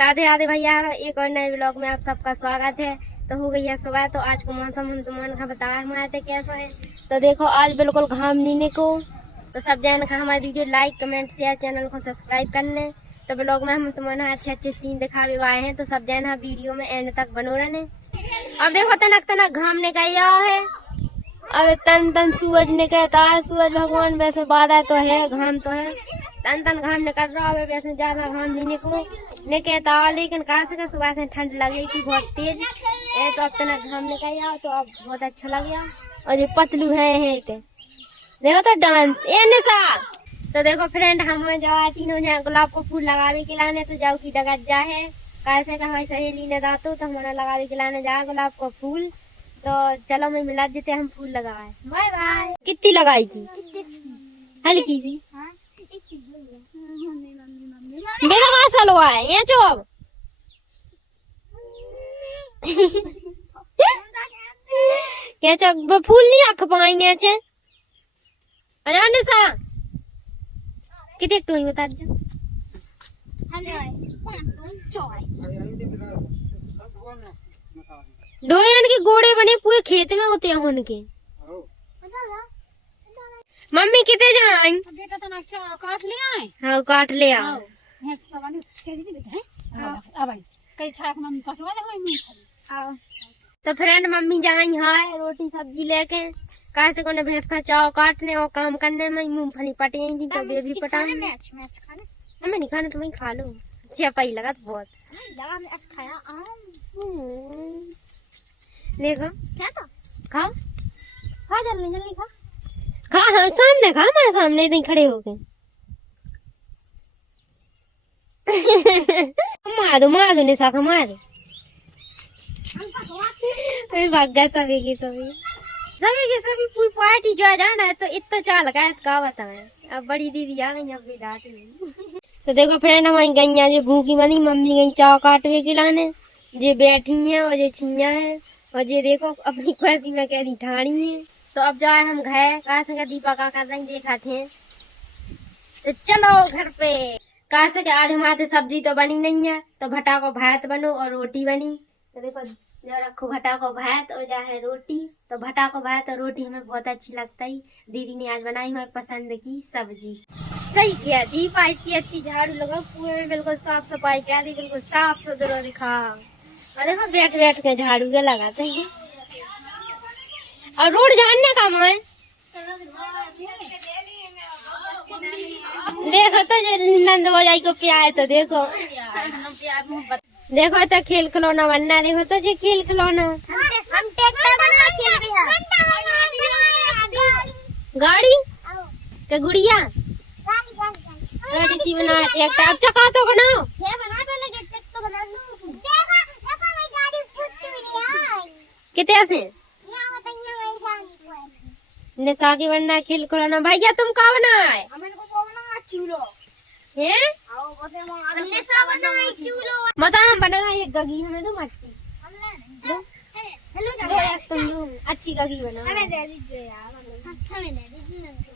राधे राधे भैया, एक और नए ब्लॉग में आप सबका स्वागत है। तो हो गई है सुबह, तो आज को मौसम हम तुम्हारे बताया हमारे थे कैसा है। तो देखो आज बिल्कुल घाम नीने को। तो सब जन का हमारी video like comment share, channel को सब्सक्राइब करने। तो ब्लॉग में हम तुम्हारे अच्छे अच्छे सीन दिखावे आए हैं। तो सब जन वीडियो में एंड तक बनो रहने। अब देखो तनक तनक घाम निकल है। अब तन तन सूरज निकलता है। सूरज भगवान वैसे बादल तो है, घाम तो है, तन तन घाम निकल रहा है। वैसे ज्यादा घाम नहीं निकलता, लेकिन कहा से सुबह से ठंड लगी थी बहुत तेज। तो अब तक घाम निकल गया, तो अब बहुत अच्छा लग गया। और ये पतलू है देखो तो डांस ए निशा। तो देखो फ्रेंड, हम जो तीनों जहाँ गुलाब को फूल लगावे के लाने तो जाओ की डगत जा है। कैसे का हमारी सहेली ने दातो तो हमारा लगावे के लाने जा गुलाब को फूल। तो चलो मैं मिला देते, हम फूल लगाए। Bye bye. कितनी लगाई थी? हल्की सी मेरा मासा लो है ये चुप। क्या चुप फूल नहीं रख पाएंगे अच्छे। अरे निशा कितने टोई बता दो। डोयन के गोड़े बने पूरे खेत में होते हैं उनके। मम्मी कितने जाए? बेटा तो ना काट ले आए। हाँ काट ले आओ। तो फ्रेंड मम्मी जाएंगे है रोटी सब्जी लेके। कहा से कोने भैंस का चाव काटने और काम करने में मूंगफली पटेंगी तो बेबी पटा। हमें नहीं खाने, तुम्हें खा लो। चपाई लगा तो बहुत देखो खाओ खा जल्दी जल्दी खा खा। हाँ सामने खा, हमारे सामने नहीं खड़े हो गए। मार दो निशा का मार। भाग गया सभी की सभी पूरी पार्टी जो जाना है। तो इतना चाल का का बताए। अब बड़ी दीदी आ गई, अब भी डांट नहीं। तो देखो फ्रेंड, हमारी गैया जो भूखी बनी, मम्मी गई चाव काटवे के लाने। जे बैठी है और जे छिया है और जे देखो अपनी खुशी में कैसी ठाणी है। तो अब जाए हम घर कहा से दीपा का कर रही देखा थे। तो चलो घर पे। कहा से आज हमारे सब्जी तो बनी नहीं है, तो भटा को भात बनो और रोटी बनी। तो देखो जो रखो भटा को भात और जा है रोटी। तो भटा को भात और रोटी हमें बहुत अच्छी लगता है। दीदी ने आज बनाई हुई पसंद की सब्जी। सही किया दीपा, इतनी अच्छी झाड़ू लगाओ पूरे में, बिल्कुल साफ सफाई किया, बिल्कुल साफ सुथरा दिखा। और देखो बैठ बैठ के झाड़ू के लगाते हैं। और रोड जानने का मैं देखो तो नंद बजाई को प्यार। तो देखो देखो तो खेल खिलौना बनना। देखो तो जो खेल खिलौना गाड़ी का गुड़िया गाड़ी सी बना। अब चका तो बनाओ। कितने से निशा की बनना खेल खिलौना। भैया तुम का बनाए? बताओ बना एक गगी हमें तो मट्टी अच्छी गगी बना।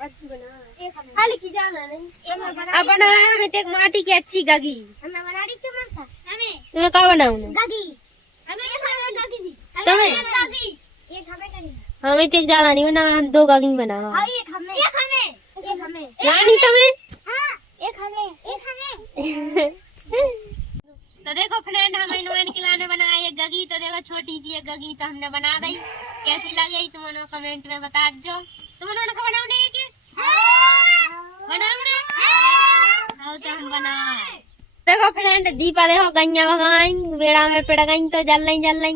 अच्छी बना हल्की जाना नहीं। अब बना है हमें तो एक माटी की अच्छी गगी। तुम्हें क्या बनाऊँ? तुम्हें हमें तो ज्यादा नहीं बना, हम दो गगी बना। रानी तुम्हें तो देखो फ्रेंड, हमें नोन खिलाने बनाया एक गगी। तो देखो छोटी सी एक गगी तो हमने बना दी। कैसी लगी तुम्हारे कमेंट में बता दो। तुम्हारे को बनाने है तो हम बनाए। देखो फ्रेंड दीपा देखो गैया भगाई बेड़ा में पड़ गई तो जल रही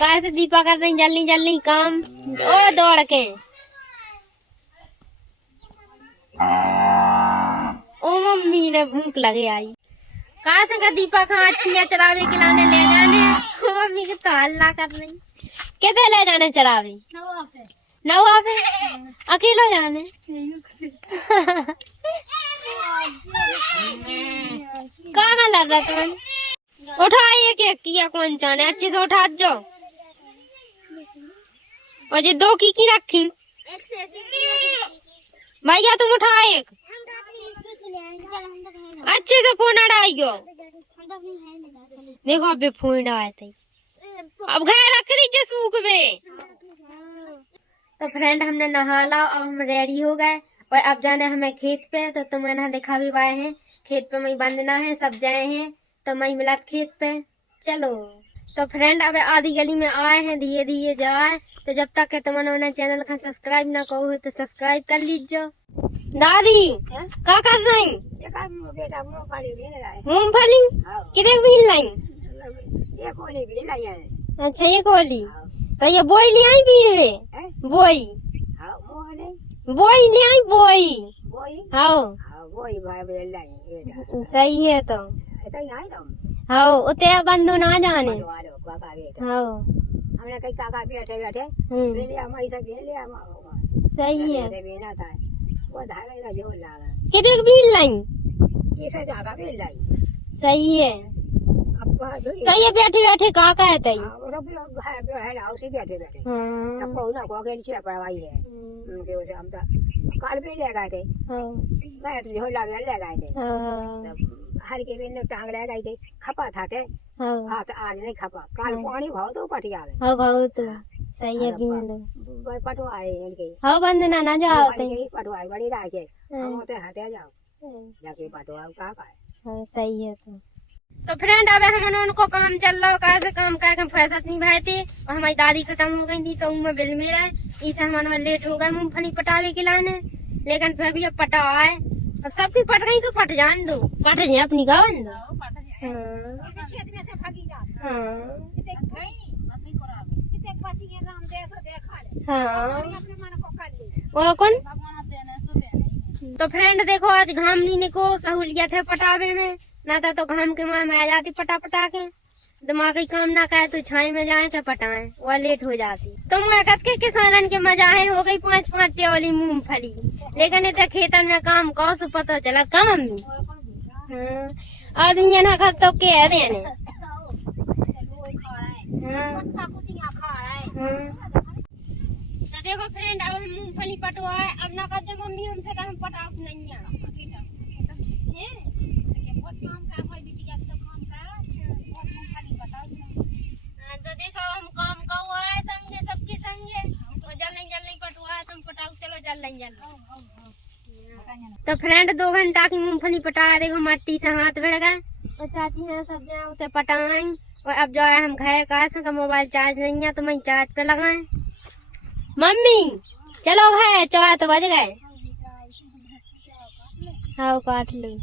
कैसे दीपा कर रही जल्दी काम और दौड़ के। ओ मम्मी ने भूख लगे आई। कहा से दीपा कहाँ अच्छियाँ चरावे के लाने ले जाने। मम्मी के तो हल्ला कर रही। कितने ले जाने चरावे? नवा पे अकेलो जाने। कहाँ लग रहा तुम? उठा एक एक किया कौन जाने, अच्छे से उठा जो। और ये दो की रखी भैया तुम उठा एक। अच्छे से फोन अड़ाई गयो। देखो अबे फोन आए थे, अब घर रख लीजिए सूख में। तो फ्रेंड हमने नहा ला और हम रेडी हो गए और अब जाना है हमें खेत पे। तो तुम मैंने देखा भी आए हैं खेत पे, मई बंदना है सब जाए हैं तो मई मिला खेत पे। चलो तो फ्रेंड अब आधी गली में आए हैं, धीरे धीरे जाए। तो जब तक के तुमने चैनल का सब्सक्राइब ना करो तो सब्सक्राइब कर लीजिए। दादी क्या कर रही? मूंगफली कितने बीन लाई? अच्छा ये कोली तो ये बोई ले आई बीन में, बोई बोई ले आई बोई। हाँ सही है तो हाँ उते बंदो ना जाने। हाँ हमने कई काका बैठे बैठे हमारी सब सही है। वो धागे का जोर लगा कितने बीन लाई? इसे जागा भी लाई। सही है अब सही है। बैठे बैठे का कहते बैठे बैठे ना को के नीचे पड़वाई है उनके उसे हम तो काल भी ले गए थे, गए थे झोला में ले गए थे, हर के बिन टांग ले गए थे, खपा था के हाथ आज नहीं खपा, काल पानी भाव तो पट गया। हाँ बहुत सही है बीन लो पटवाए इनके। हाँ बंदना ना जाओ पटवाए बड़ी राखे हम होते हाथे जाओ जाके पटवाओ का हाँ सही है। तो फ्रेंड अब हम उनको काम चल रहा कैसे काम करके फैसत नहीं भाई थे और हमारी दादी खत्म हो गई थी तो उनमें बिल मेरा है, इसे हमारे लेट हो गए मूंगफली पटावे के लाने। लेकिन फिर भी अब पटा है, अब सबकी पट गई तो पट जान दो, पट जाए अपनी गावन दो। हाँ कौन। तो फ्रेंड देखो आज घाम नीने को सहूलियत है पटावे में, ना तो घाम के माँ में आ जाती पटा पटा के, दिमागी काम ना करे तो छाई में जाए तो पटाए वह लेट हो जाती। तो मुलाकात के किसानन के मजाए हो गई 5-5 वाली मूंगफली, लेकिन इतना खेतन में काम कौ से पता चला कम आदमी ना खा तो के देने। तो देखो फ्रेंड अब हम मूंगफली पटवाए, अब ना कर मम्मी हमसे हम पटा नहीं है। तो देखो हम काम का हुआ है संगे सबके संगे तो जल्दी पटवा है, तुम पटाओ चलो जल्दी। तो फ्रेंड 2 घंटा की मूंगफली पटाया, देखो मट्टी से हाथ भिड़ गए और चाची है सब जगह उसे पटाई। और अब जो है हम घर का मोबाइल चार्ज नहीं है तो मैं चार्ज पे लगाए। मम्मी चलो घर 4 तो बज गए। हाँ काट लो।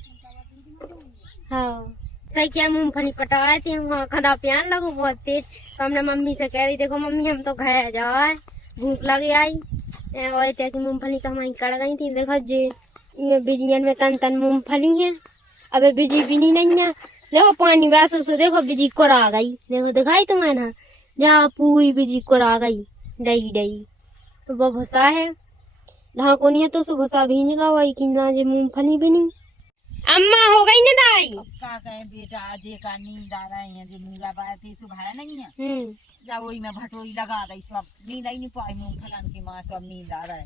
हाँ सही क्या मूंगफली पटाए थे वहाँ खदा प्यान लगो बहुत तेज। तो हमने मम्मी से कह रही देखो मम्मी हम तो घर जाए भूख लगी आई और की मूंगफली तो हमारी कड़ गई थी। देखो जी बिजलियन में तन मूंगफली है, अबे बिजी भी नहीं है। देखो पानी वैसे से देखो बिजी कोरा गई, देखो दिखाई तुम्हें ना जहाँ पूरी बिजी कोरा गई डई डई। तो वो भूसा है ढाको नहीं है तो भूसा भीज गया वही कि ना मूंगफली भी नहीं। अम्मा हो गई ना दाई का कहे बेटा आज का नींद आ रहे हैं जो मूला पाया थी सुबह नहीं है जब वही में भटोरी लगा दी सब नींद ही नहीं पाई मूंगफलन की माँ सब नींद आ रहा है।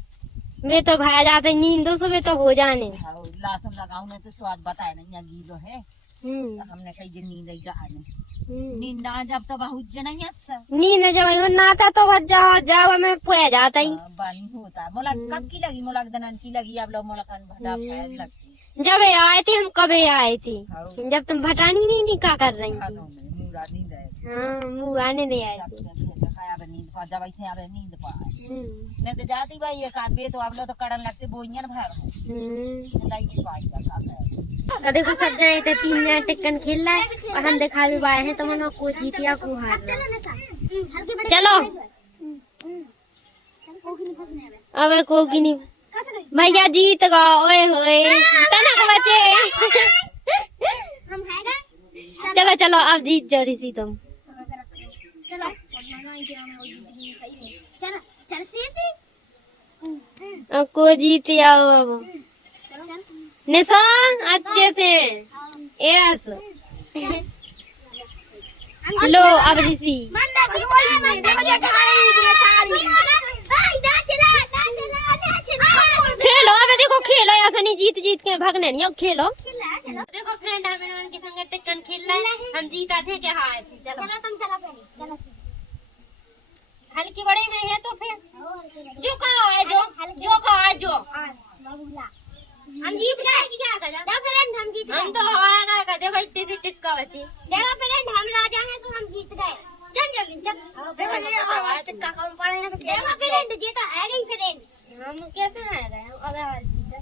वे तो भाया जाते नींद दो सुबह तो हो जाने लहसुन लगाऊ ने तो स्वाद बताए नहीं गीलो है। हमने कही जो नींद आई गाने नींद ना जब तो बहुत नहीं अच्छा नींद जब नाता तो जाओ जाओ में पुआ जाता ही बानी होता है। मोला कब की लगी मोला दनन की लगी अब लोग मोला कान भटा लगती जब आए थे हम कभी आए थे जब तुम भटानी नहीं थी क्या कर रही थी। हाँ मुँह आने दे आए थे जब ऐसे आवे नींद पा नहीं तो जाती भाई एक आध तो आप लोग तो कड़न लगते बोइयन भर तो देखो सब जने थे 3 मिनट टिकन खेल रहा है और हम दिखा भी पाए हैं तो मनो को जीतिया को हारना। चलो अब कोगी नहीं भैया जीत गए ओए होए तनक बचे। चलो चलो अब जीत जोड़ी सी तुम अब को जीत आओ अब निशा अच्छे से यस लो अब ऋषि खेलो अब देखो खेलो ऐसा नहीं जीत जीत के भागने नहीं, अब खेलो। देखो फ्रेंड हमें उनके संग टिकन खेल रहे हैं, हम जीता थे क्या हारे थे। चलो तुम चलो पहले चलो। हल्की बड़ी में है तो फिर जो कहा है जो कहा है जो हम जीत गए। क्या करा देखो फ्रेंड हम जीत गए। हम तो हमारा का देखो इतने से टिक्का बची। देखो फ्रेंड हम राजा हैं तो हम जीत गए। चल जल्दी चल। देखो ये आवाज टिक्का कम पड़े तो देखो फ्रेंड ये तो है नहीं फ्रेंड। हम कैसे हार गए, हम अब हार जीते।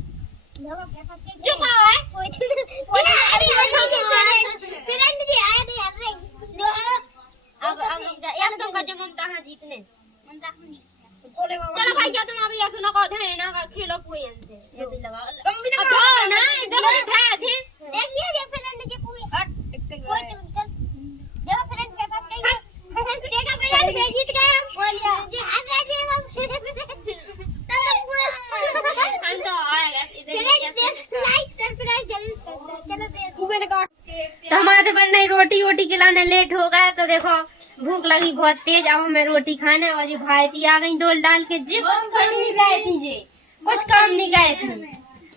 देखो क्या फंस गए। जो कहा है कोई फ्रेंड जी आए नहीं हर रही। अब एक तो का जो ममता हां जीतने ममता हम जीत। चलो भाई क्या तुम अभी ऐसा ना कहो थे ना खेलो पुयन से ऐसे लगा तुम भी ना ना देखो उठाया थे। देखिए ये फ्रेंड जी पूरी हट टिक कोई चल। देखो फ्रेंड के पास गई। देखो फ्रेंड ये जीत गए हम। बोलिए जी हार रहे थे हम। हम तो आएगा इधर लाइक सब्सक्राइब जरूर करना। चलो तो हमारे बन नहीं रोटी खिलाने लेट हो गया, तो देखो भूख लगी बहुत तेज। अब हमें रोटी खाने और ये भाई थी आ गई डोल डाल के जी कुछ काम नहीं गए थी जी कुछ काम नहीं गए थे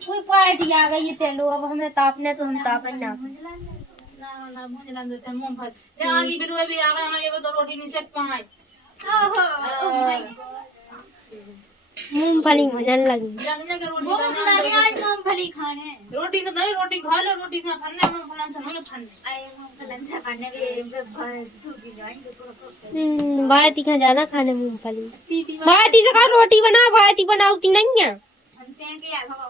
कोई पार्टी आ गई है तेलो। अब हमें तापने तो हम तापे ना आगे बिलुए भी आ गए हमारे को तो रोटी नहीं सेक पाए। मूंगफली भजन लगी जाने जाके रोटी मूंगफली खाने। रोटी तो नहीं रोटी खा लो रोटी से फन्ने में फलन से नहीं फन्ने। भाती का ज्यादा खाने मूंगफली भाती से कहा रोटी बना भाती बनाती नहीं है। हमसे क्या भगो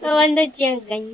तो अंदर चेक गई।